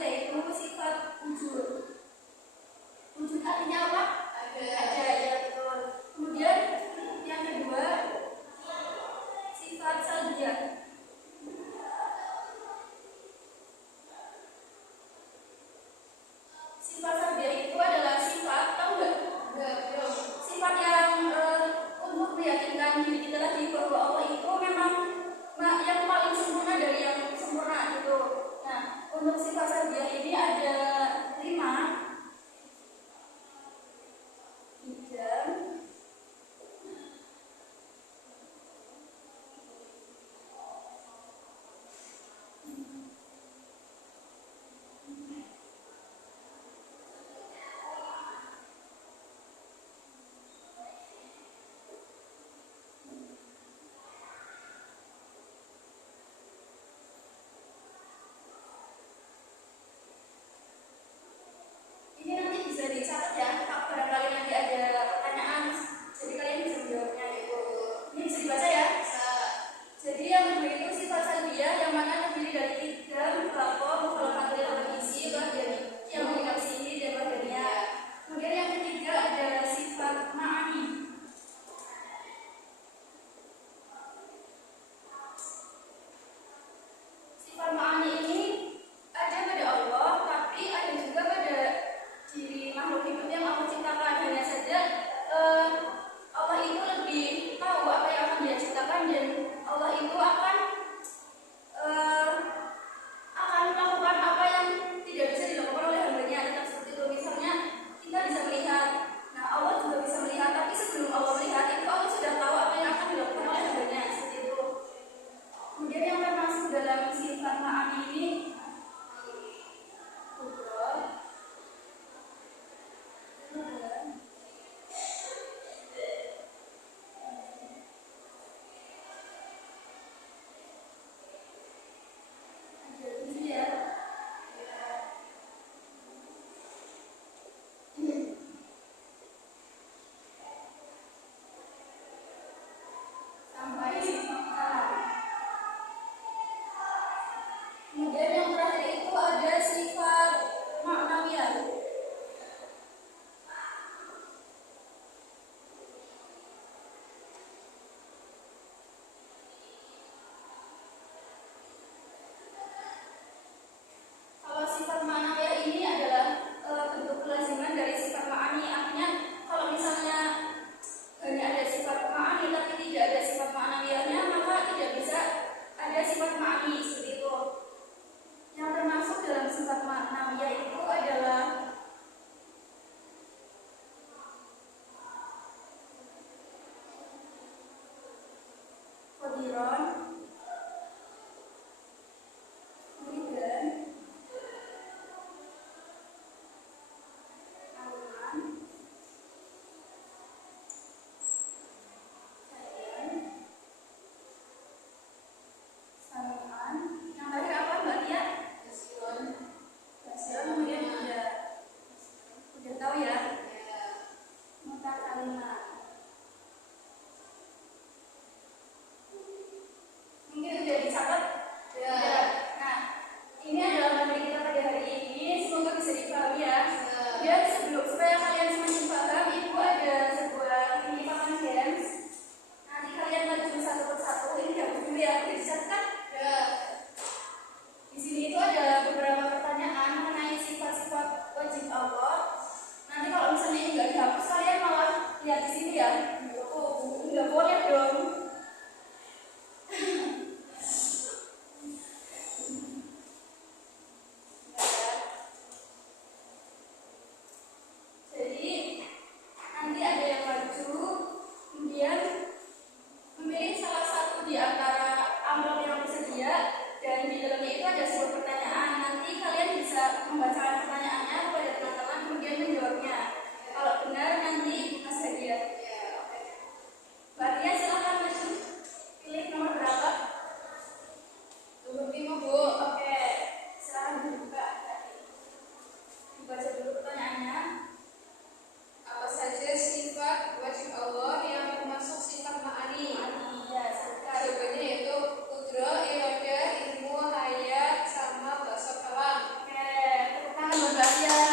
yaitu sifat wujud. Wujud artinya apa? Ada, ya betul. Kemudian yang kedua sifat salbiyah. Sifat salbiyah itu adalah sifat, tahu nggak? Belum. Sifat yang untuk meyakinkan diri kita tadi bahwa Allah itu memang yang paling sempurna dari yang sempurna gitu. Nah, untuk sifat salbiyah ini ada 5. Ini nanti bisa dicatat ya, barangkali nanti ada pertanyaan, jadi kalian bisa menjawabnya gitu. Ini bisa dibaca ya. Jadi yang kedua itu sifat salbiyah yang mana terdiri dari 3 mukhalafah, mukhalafah yang isi, bagian yang mengikat sini dan bagiannya. Kemudian yang ketiga ada sifat ma'ani. Sifat ma'ani ini ada pada Allah, tapi ada juga pada diri makhluk hidup yang Allah ciptakan. Hanya saja Allah itu lebih tahu apa yang akan Dia ciptakan, dan Allah itu akan melakukan apa yang tidak bisa dilakukan oleh hambanya. Tetap seperti itu. Misalnya kita bisa melihat, nah Allah juga bisa melihat, tapi sebelum Allah melihat itu Allah sudah tahu apa yang akan dilakukan oleh hambanya, seperti itu. Kemudian yang termasuk dalam sifat ma'ani ini sampai sifat kalam. Kemudian yang terakhir itu ada sifat ma'nawiyah. Kalau sifat ma'nawiyah ini adalah bentuk kelaziman dari sifat ma'ani. Artinya kalau misalnya hanya ada sifat ma'ani tapi tidak ada sifat ma'nawiyahnya, maka tidak bisa ada sifat ma'ani, seperti itu. Yang termasuk dalam sifat ma'nawiyah itu adalah qadiran, muridan, kasihan